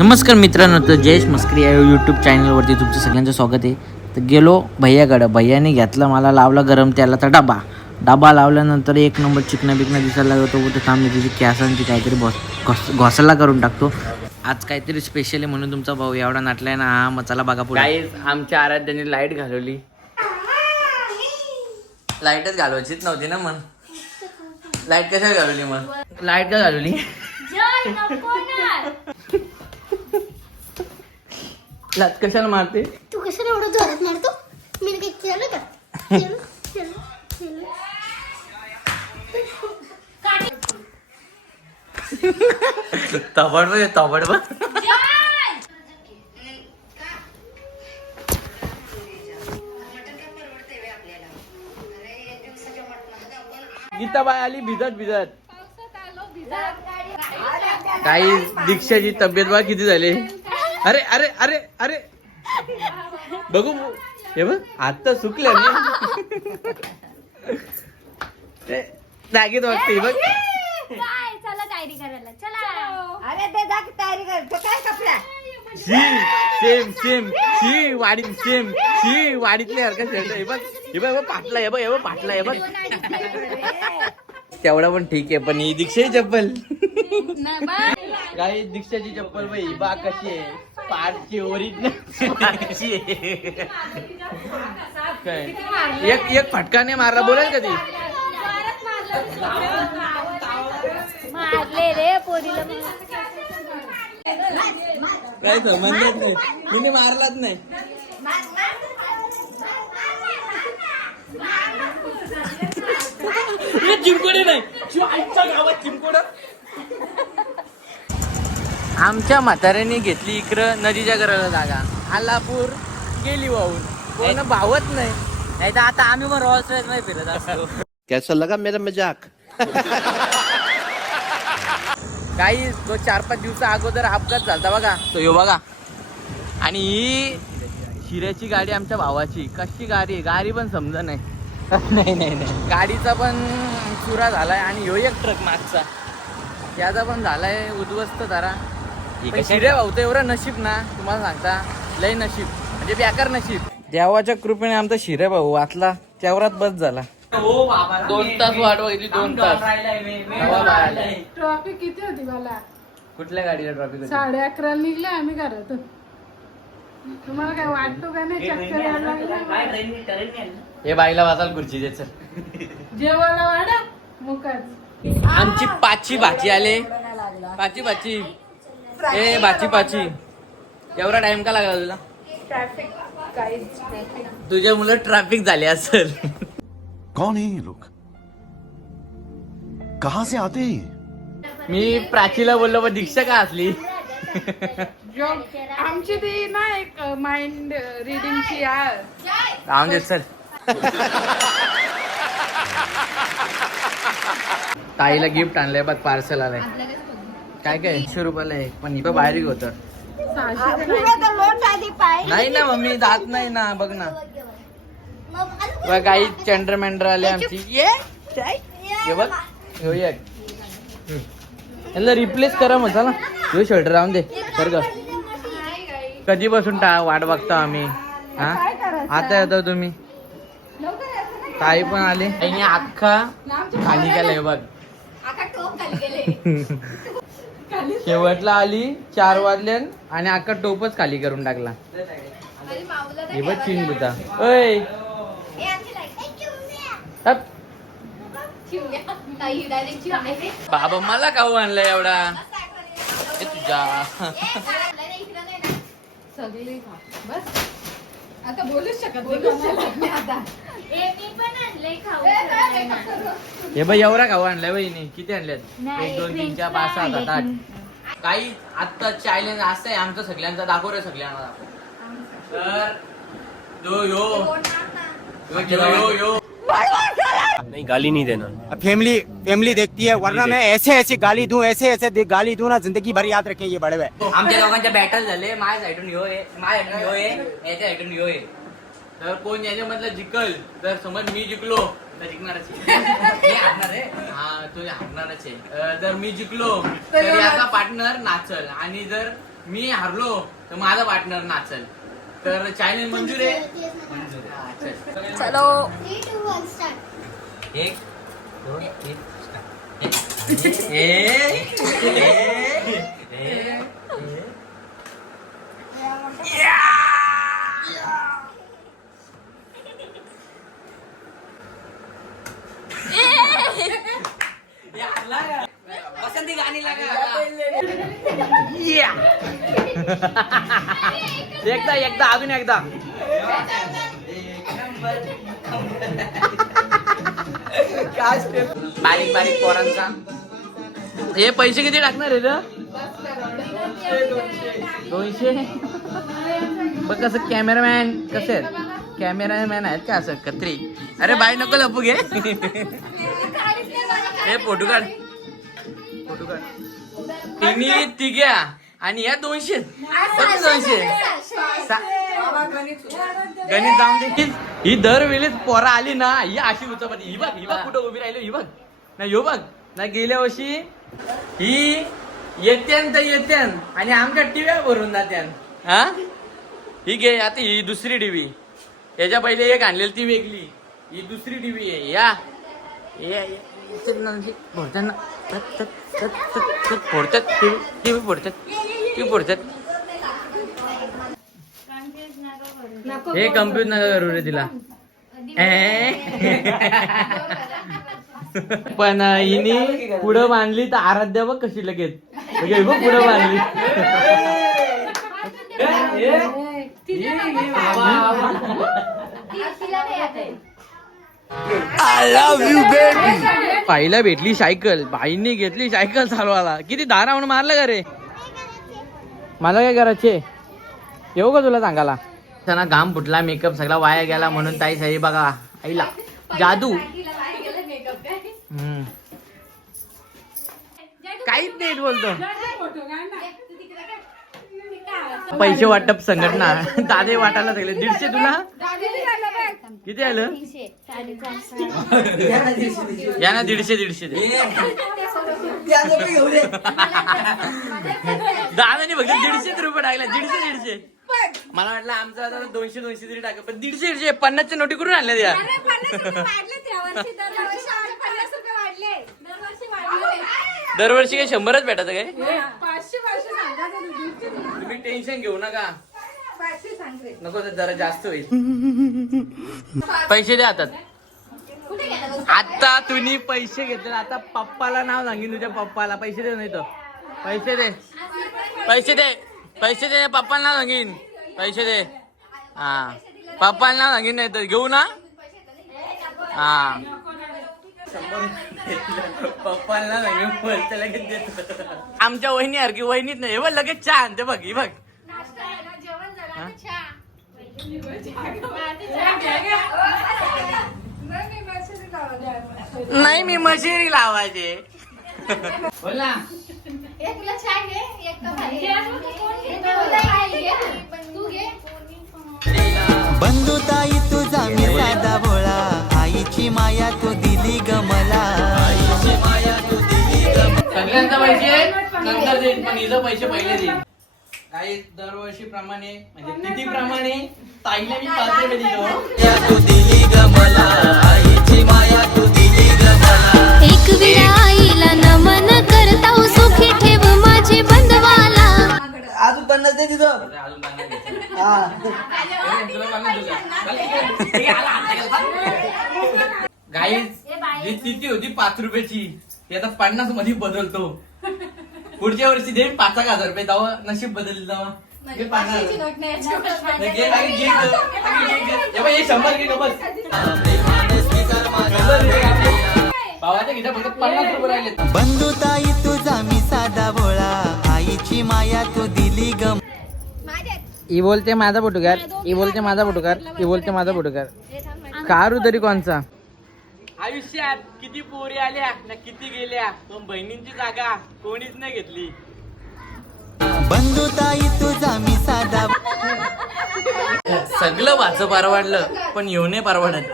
नमस्कार मित्रांनो, तर जयेश मस्करी या यूट्यूब चॅनलवरती तुमचं सगळ्यांचं स्वागत आहे. तर गेलो भैयाकडं, भैयाने घेतला मला, लावला गरम तेलाचा डबा लावल्यानंतर एक नंबर चिकना बिकना दिसायला लागतो. तर थांबली तिची कॅसांची काहीतरी घोसाला करून टाकतो. आज काहीतरी स्पेशल आहे म्हणून तुमचा भाऊ एवढा नाटलाय ना. हा मसाला बघा पुढे. गाईज आमच्या आराध्याने लाईट घालवली. लाईटच घालवायचीच नव्हती ना. मग लाईट कशाला घालवली? मग लाईट का घालवली? लात कशाला मारते तू? कशाला एवढं जोरात मारतो? मी काही केलं का? तबड गीताबाई आली भिजत काही. दीक्षाची तब्येत बघ किती झाली. अरे अरे अरे अरे बघू हे बघ आता सुकले जागेत वाटते बघ. काय चला तयारी करायला चला. अरे ते जा तयारी कर. तो काय कपडा सेम वाडीतले हरकत शर्ट. हे बघ पाटला. हे बघ पाटला. तेवढा पण ठीक आहे. पण ही दीक्षाची चप्पल काही. दीक्षाची चप्पल बाई बा कशी आहे. पाचची ओरिजिनल काय. एक फटका नाही मारला. बोलाल कधी मारले रे पोरीला. काय समजत नाही. कुणी मारलाच नाही. चिमकोडे नाही. गावात चिमकोड. आमच्या म्हाताऱ्याने घेतली इकडं नदीच्या घराला जागा. आलापूर गेली वाहून. कोण भावत नाही तर आता आम्ही मग रॉल्स रॉयस नाही फिरत असतो. कैसा लगा मेरा मजाक? काही 4-5 दिवसा अगोदर अपघात झाला बघा. तो यो बघा. आणि ही शिऱ्याची गाडी आमच्या भावाची. कशी गाडी आहे गाडी पण समजा नाही. नाही गाडीचा पण चुरा झालाय. आणि ह्यो एक ट्रक मागचा त्याचा पण झालाय उद्ध्वस्त जरा. शिऱ्या भाऊ तर एवढं नशीब ना तुम्हाला सांगता. लय नशीब म्हणजे बेकार नशीब. देवाच्या कृपेने आमचा शिऱ्या भाऊ वाचला. तेवढाच बस झाला. 2 तास वाट बघितली. 2 तास. ट्रॉफिक किती होती मला? कुठल्या गाडीला ट्रॉफिक? 11:30 निघले आम्ही घरातून. तुम्हाला काय वाटतो का नाही? चक्कर यायला लागलं. हे बाईला वाचाल खुर्ची द्यायचं. जेवायला वाढा मुकाच. आमची पाची भाची आले. पाची ए भाची एवढा टाइम का लागला तुला? ट्रॅफिक काहीच ट्रॅफिक. तुझ्या मुलं ट्रॅफिक झाले असेल. कौन है ये लोग? कहाँ से आते हैं? मी प्राचीला बोललो पण दीक्षा का असली? आमची ती ना एक माइंड रिडिंगची यार. राम दे चल. ताईला गिफ्ट आणलंय बघ. पार्सल आलंय. काय 100 रुपयाला आहे. पण ही बाहेर होत. नाही ना मम्मी दात नाही ना. बघ ना काही चंद्रमेंढर आले आमची. ये बघ ह्यो एक. याला रिप्लेस करा मग चला. ह्यो शर्ट राहून दे कर ग. कधी बसून वाट बघता आम्ही. हा आता येतो तुम्ही. ताई पण आले. अख्खा खाली गेलाय बघ. शेवटला आली 4 वाजल्यान आणि अख्खा टोपच खाली करून टाकला. हे बघ चिंबुता. ओय बाबा मला खाऊ आणलाय एवढा. हे तुझा सगळी बस आता बोलूच शकत नाही. हे बाई एवढा खाऊ आणलाय बहिणी. किती आणल्यात? 1 2 3 4 5 6 7 8. काही आता चॅलेंज असं आहे आमचं सगळ्यांचा. दाखव रे सगळ्यांना. तर यो नहीं, गाली नहीं देना. फैमिली देखती है, वरना मैं ऐसे गाली दूं, ऐसे गाली दूं ना, जिंदगी भर याद रखें ये बड़े हुए. आमच्या दोघांच्या बॅटल झाले. माझ्या साईडून ह्यो आहे, माझ्या साईडून ह्यो आहे, याच्या साईडून ह्यो आहे. तर कोण याच्यामधलं जिंकल. तर समज मी जिंकलो तर जिंकणारच आहे. हा तो हारणारच आहे. जर मी जिंकलो तर याचा पार्टनर नाचल. आणि जर मी हारलो तर माझा पार्टनर नाचल, तर चॅलेंज मंजूर आहे. हा, चल. चलो 3, 2, 1 स्टार्ट. 1 2 3 बसंती गाणी लागा. एकदा एकदा अजून एकदा. बारीक बारीक पोरांचा. हे पैसे किती टाकणार आहे रे? 200. बघ कसं कॅमेरामॅन कसे आहेत, कॅमेरामॅन आहेत का असं कत्री. अरे बाई नको लपू घे. हे फोटो काढ, फोटो काढ. तिन्ही तिघ्या आणि या 200 फक्त 200. गणित जाऊन दे. ही दरवेळेस पोरा आली ना, ही अशी उचापती. ही बघ कुठं उभी राहिली, ही बघ ना, यो बघ ना. गेल्या वर्षी ही येत्यान तर येत्यान आणि आमच्या टिव्या भरून जात्यान. हा ही घे आता, ही दुसरी टीव्ही. याच्या पहिले एक आणलेली ती वेगळी, ही दुसरी टीव्ही आहे. या फोडताना फोडतात टीव्ही फोडतात, टीव्ही फोडतात. हे कम्प्युटर नका करू रे तिला. पण हिने पुढं बांधली तर आराध्या बघ कशी लगेच बघ पुढं बांधली. बाईला भेटली सायकल, बाईने घेतली सायकल चालवायला. किती दारा म्हणून मारलं का रे? मला काय करायचे, येऊ का तुला सांगायला? त्यांना घाम फुटला, मेकअप सगळा वाया गेला म्हणून ताई साई बघा आईला जादू. काहीच नाही बोलतो. पैसे वाटप संघटना दादे वाटायला लागले. 150 तुला किती आलं? या ना 150 दादाने फक्त 150 रुपये टाकले. 150 मला वाटलं आमचा 200 तरी टाक, पण 150 50च्या नोटी करून आणल्या त्या. दरवर्षी काय 100च भेटायचं काय? तुम्ही टेन्शन घेऊ नका, नको तर जरा जास्त होईल. पैसे द्या हातात. आता तुम्ही पैसे घेतले, आता पप्पाला नाव सांगेन तुझ्या पप्पाला. पैसे दे, नाही तर पैसे दे, पैसे दे, पैसे दे. पप्पाला नाव सांगेन, पैसे दे. हा पप्पाला नाव सांगेन, नाही तर घेऊ ना. हा पप्पाला नाव सांगेन, पैसे लगेच देतो. आमच्या वहिनी सारखी वहिनीच नाही. हे बघ लगेच चहा आणते बघ, ही बघ. नाही मी मशिरी लावायचे. बोला बंधुताई तुझा मी साधा भोळा, आईची माया तू दिली ग मला. सगळ्यांचा पैसे नंतर देईन, पण हिचं पैसे पहिले देईन. काही दरवर्षी प्रमाणे म्हणजे तिथी प्रमाणे ताईला मी 5 रुपये दिलो. तू दिली ग मला, आईची माया तू दिली ग मला. एक विरा आईला नमन करता सुखी ठेव माझे बंधवाला. अजून 50 दे तिथं. अजून बांधा घ्यायचं. तुला बांधा तुझा. गाईज जी तिथी होती 5 रुपयाची, ती आता 50 मध्ये बदलतो. पुढच्या वर्षी दे 5,000 रुपये. तेव्हा नशीब बदलली. तेव्हा घे 50,000. घे लागेल, घे. हे 100 घे बस. भावाच्या घ्या फक्त 50 रुपये राहिले. बंधुताई तुझा मी साधा भोळा, आईची माया तू दिली ग. ही बोलते माझा फोटोकार, ही बोलते माझा फोटोकार, ही बोलते माझा फोटोकार. कारू तरी कोणचा? आयुष्यात किती पोरी आल्या ना किती गेल्या, पण बहिणींची जागा कोणीच नाही घेतली. बंधुताई तुझा मी साधा. सगळं वाच परवडलं पण येऊ नये परवडत.